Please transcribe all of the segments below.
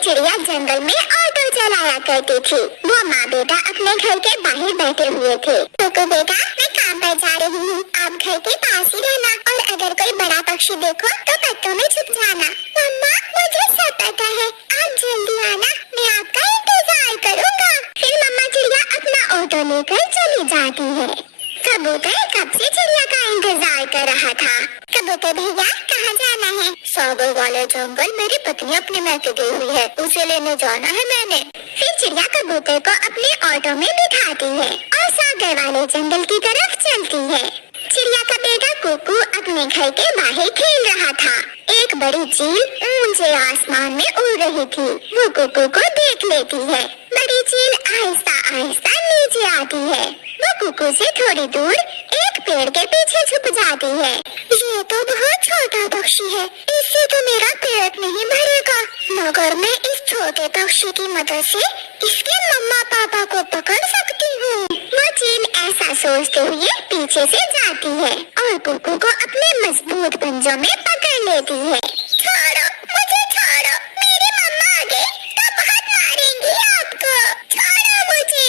चिड़िया जंगल में ऑटो चलाया करती थी। वो माँ बेटा अपने घर के बाहर बैठे हुए थे। कुकू बेटा, मैं काम पर जा रही हूँ, आप घर के पास ही रहना और अगर कोई बड़ा पक्षी देखो तो पत्तों में छुप जाना। मम्मा, मुझे सब पता है, आप जल्दी आना, मैं आपका इंतजार करूँगा। फिर मम्मा चिड़िया अपना ऑटो लेकर चली जाती है। कबूतर कब से चिड़िया का इंतजार कर रहा था। कबूतर भैया, कहाँ जाना है? सागर वाले जंगल मेरी पत्नी अपनी मैके गई हुई है, उसे लेने जाना है मैंने। फिर चिड़िया कबूतर को अपने ऑटो में बिठाती है और सागर वाले जंगल की तरफ चलती है। चिड़िया का बेटा कुकू अपने घर के बाहर खेल रहा था। एक बड़ी चील ऊंचे आसमान में उड़ रही थी। वो कुकू को देख लेती है। बड़ी चील आहिस्ता आहिस्ता नीचे आती है। वो कुकू से थोड़ी दूर एक पेड़ के पीछे छुप जाती है। ये तो बहुत छोटा पक्षी है, इससे तो मेरा पेट नहीं भरेगा, मगर मैं इस छोटे पक्षी की मदद से इसके मम्मा पापा को पकड़ सकती हूँ। वो चील ऐसा सोचते हुए पीछे से जाती है और कुकू को अपने मजबूत पंजों में पकड़ लेती है। छोड़ो मुझे, छोड़ो, मेरी मम्मा आ गई तो बहुत मारेंगी आपको, छोड़ो मुझे।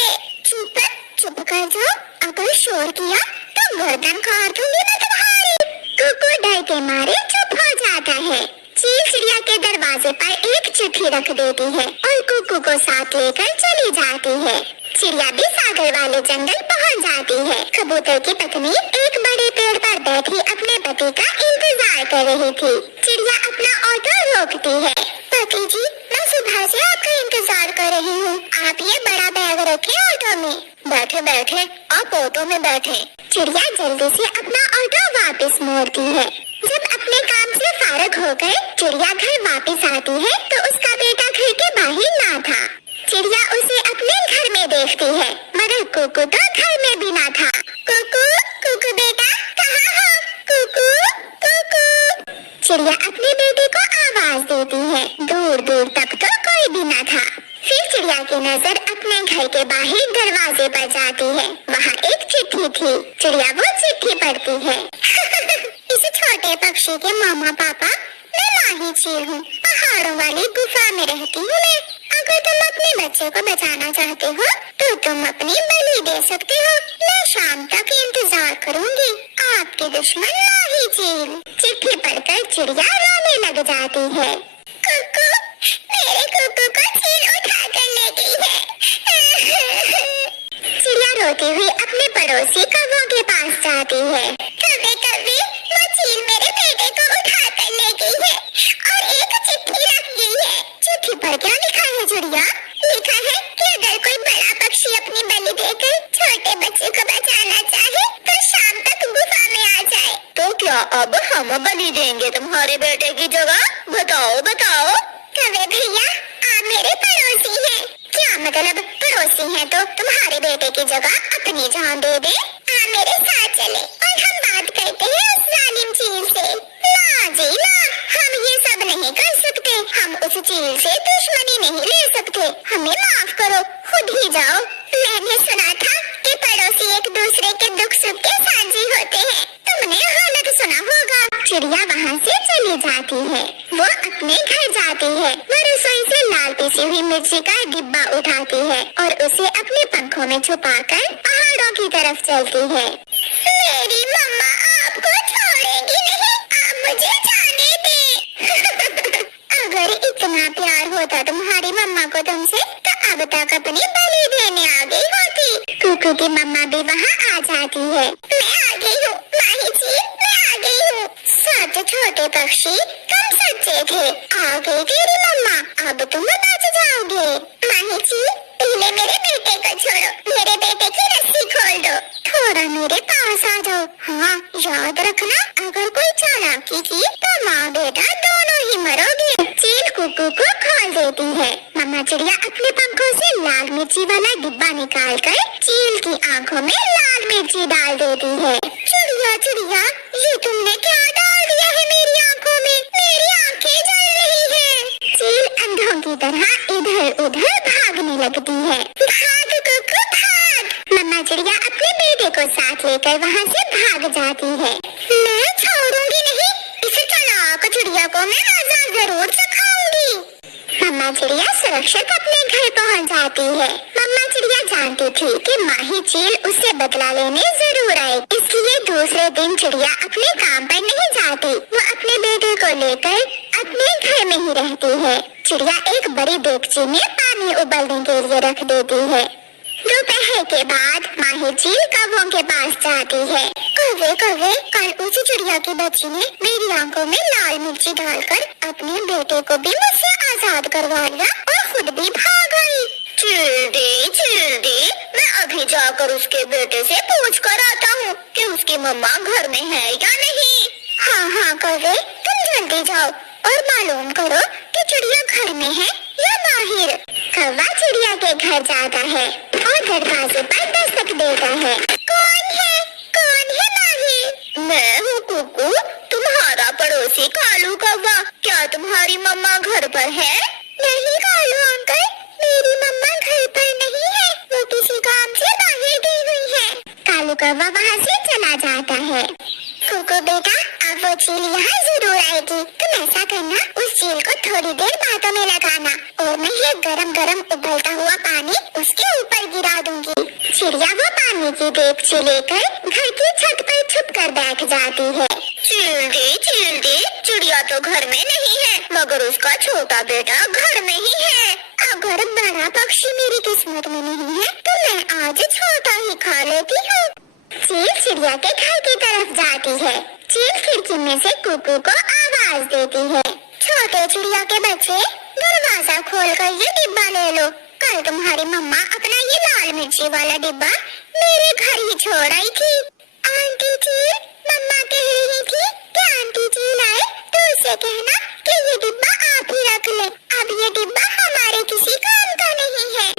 चुप कर जाओ, अगर शोर किया तो गर्दन काट दूंगी मैं तुम्हारी। कुकू डर के मारे चुप हो जाता है। चील चिड़िया के दरवाजे पर एक चिट्ठी रख देती है और कुकू को साथ लेकर चली जाती है। चिड़िया भी सागर वाले जंगल पहुंच जाती है। कबूतर की पत्नी एक बड़े पेड़ पर बैठी अपने पति का इंतजार कर रही थी। चिड़िया अपना ऑटो रोकती है। पति जी, मैं सुबह से आपका इंतजार कर रही हूँ, आप ये बड़ा बैग रखे ऑटो में। बैठे बैठे आप ऑटो में बैठे। चिड़िया जल्दी से अपना ऑटो वापस मोड़ती है। जब अपने काम से फारग होकर चिड़िया घर वापस आती है तो उसका बेटा घर के बाहर ना था। चिड़िया उसे अपने घर में देखती है, मगर कुकू तो घर में भी ना था। कुकू, कुकू बेटा, कहाँ हो? कुकू, कुकू। चिड़िया अपने बेटे को आवाज देती है। दूर दूर तक तो कोई भी ना था। फिर चिड़िया की नजर अपने घर के बाहर दरवाजे पर जाती है। वहाँ एक चिट्ठी थी। चिड़िया वो चिट्ठी पढ़ती है। इस छोटे पक्षी के मामा पापा, मैं माही चील हूँ, पहाड़ों वाली गुफा में रहती हूँ मैं। अगर तुम अपने बच्चे को बचाना चाहते हो तो तुम अपनी बलि दे सकते हो। मैं शाम तक इंतजार करूँगी। आपके दुश्मन माही चील। चिट्ठी पढ़कर चिड़िया रोने लग जाती है। कुकू, मेरे कुकू को चील उठा कर ले गई है। चिड़िया रोती हुई अपने पड़ोसी कौवों के पास जाती है। कभी कभी वो चील मेरे बेटे को उठा कर ले गई है और एक चिट्ठी रख गई है। चिट्ठी पर क्या लिखा है चिड़िया? लिखा है कि अगर कोई बड़ा पक्षी अपनी बलि देकर छोटे बच्चे को बचाना चाहे तो शाम तक गुफा में आ जाए। तो क्या अब हम बलि देंगे तुम्हारे बेटे की जगह? बताओ बताओ। कवे भैया, आप मेरे पड़ोसी हैं। क्या मतलब पड़ोसी हैं तो तुम्हारे बेटे की जगह अपनी जान दे दे? आप मेरे साथ चले और हम बात करते हैं उस जालिम चील से। ना जी ना, हम ये सब नहीं कर सकते। हम उस चील से दुश्मनी नहीं ले सकते। हमें माफ करो, खुद ही जाओ। मैंने सुना था कि पड़ोसी एक दूसरे के दुख सुख के साझी होते हैं। तुमने हालत सुना होगा। चिड़िया वहाँ से चली जाती है। वो अपने घर जाती है। वो रसोई से लाल पिसी हुई मिर्ची का डिब्बा उठाती है और उसे अपने पंखों में छुपाकर पहाड़ों की तरफ चलती है। मेरी मम्मा आपको छोड़ेंगी नहीं, आप मुझे जाने दें। अगर इतना प्यार होता तुम्हारी मम्मा को तुमसे तो अब तक अपनी बलि देने आ गई होती। कुकू की मम्मा भी वहाँ आ जाती है। मैं आ गई हूँ माही जी, मैं आ गई हूँ। सच छोटे पक्षी, तुम सच्चे थे। आ गई तेरी मम्मा, अब तुम बच जाओगे। माही जी, पहले मेरे बेटे को छोड़ो, मेरे बेटे की रस्सी खोल दो, थोड़ा मेरे पास आ जाओ। हाँ, याद रखना, अगर कोई चालाकी की तो माँ बेटा दोनों ही मरोगे। चील कुकू को खोल देती है। मम्मा चिड़िया अपने पंखों से लाल मिर्ची वाला डिब्बा निकाल कर चील की आंखों में लाल मिर्ची डाल देती है। चिड़िया चिड़िया, ये तुमने क्या डाल दिया है मेरी आंखों में? मेरी आंखें जल रही हैं। चील अंधों की तरह इधर उधर भागने लगती है। भाग कुकू भाग। मम्मा चिड़िया अपने बेटे को साथ लेकर वहाँ से भाग जाती है। मैं छोड़ूंगी नहीं, इस चालाक चिड़िया को मैं मजा जरूर चखाऊंगी। मम्मा चिड़िया सुरक्षित अपने घर पहुंच जाती है। मम्मा चिड़िया जानती थी कि माही चील उससे बदला लेने जरूर आए, इसलिए दूसरे दिन चिड़िया अपने काम पर नहीं जाती। वो अपने बेटे को लेकर अपने घर में ही रहती है। चिड़िया एक बड़ी देगची में पानी उबलने के लिए रख देती है। दोपहर के बाद माही चील कौवों के पास जाती है। कौवे कौवे, कल उस चिड़िया की बच्ची ने मेरी आंखों में लाल मिर्ची डालकर अपने बेटे को भी मुझसे आजाद करवा लिया और खुद भी भाग गई। चिल्डी, मैं अभी जाकर उसके बेटे से पूछ कर आता हूँ कि उसकी मम्मा घर में है या नहीं। हाँ कौवे, तुम जल्दी जाओ और मालूम करो कि चिड़िया घर में है या बाहर। कौवा चिड़िया के घर जाता है और दरवाजे पर दस्तक देता है। कौन है माही? मैं हूँ कुकू, तुम्हारा पड़ोसी कालू कौवा। क्या तुम्हारी मम्मा घर पर है? नहीं कालू अंकल, मेरी मम्मा घर पर नहीं है, वो किसी काम से बाहर गई हुई है। कालू कौवा वहाँ से चला जाता है। कुकू बेटा, अब वो चील यहाँ जरूर आएगी। तुम ऐसा करना, उस चील को थोड़ी देर बातों में लगाना और मैं ये गरम गरम उबलता हुआ पानी उसके ऊपर गिरा दूंगी। चिड़िया वो पानी की देगची लेकर घर की छत पर छुप कर बैठ जाती है। चिल्डी, चिड़िया तो घर में नहीं है, मगर उसका छोटा बेटा घर में ही है। अगर बड़ा पक्षी मेरी किस्मत में नहीं है तो मैं आज छोटा ही खा लेती हूँ। चील चिड़िया के घर की तरफ जाती है। चील खिड़की में से कुकू को आवाज देती है। छोटे चिड़िया के बच्चे, दरवाजा खोलकर ये डिब्बा ले लो। कल तुम्हारी मम्मा अपना ये लाल मिर्ची वाला डिब्बा मेरे घर ही छोड़ आई थी। आंटी चील, मम्मा कह रही थी कि आंटी चील आए तो उसे कहना कि ये डिब्बा आप ही रख ले। अब ये डिब्बा हमारे किसी काम का नहीं है।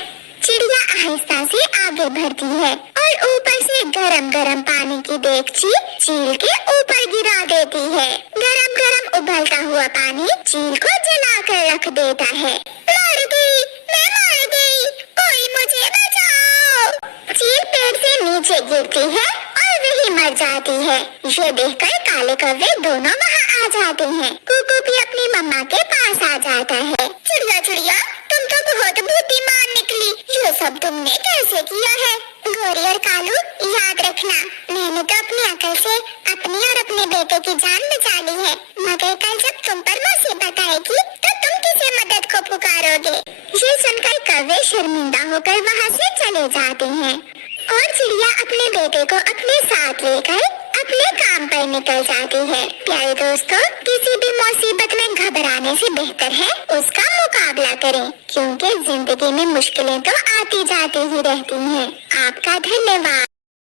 चिड़िया आहिस्ता से आगे बढ़ती है और ऊपर से गरम गरम पानी की देगची चील के ऊपर गिरा देती है। गरम गरम उबलता हुआ पानी चील को जलाकर रख देता है। मैं मर गई, कोई मुझे बचाओ। चील पेड़ से नीचे गिरती है और वही मर जाती है। ये देखकर काले कौवे दोनों वहाँ आ जाते हैं। कुकू भी अपनी मम्मा के पास आ जाता है। चिड़िया, तुम तो बहुत बुद्धिमान निकली। ये सब तुमने कैसे किया है? गोरी और कालू, याद रखना, मैंने तो अपनी अकल से अपनी और अपने बेटे की जान बचा ली है, मगर कल जब तुम पर मुसीबत आएगी तो तुम किसे मदद को पुकारोगे? ये सुनकर कौवे शर्मिंदा होकर वहाँ से चले जाते हैं और चिड़िया अपने बेटे को अपने साथ लेकर अपने काम पर निकल जाती है। प्यारे दोस्तों, किसी भी मुसीबत में घबराने से बेहतर है उसका मुकाबला करें, क्योंकि जिंदगी में मुश्किलें तो आती जाती ही रहती हैं। आपका धन्यवाद।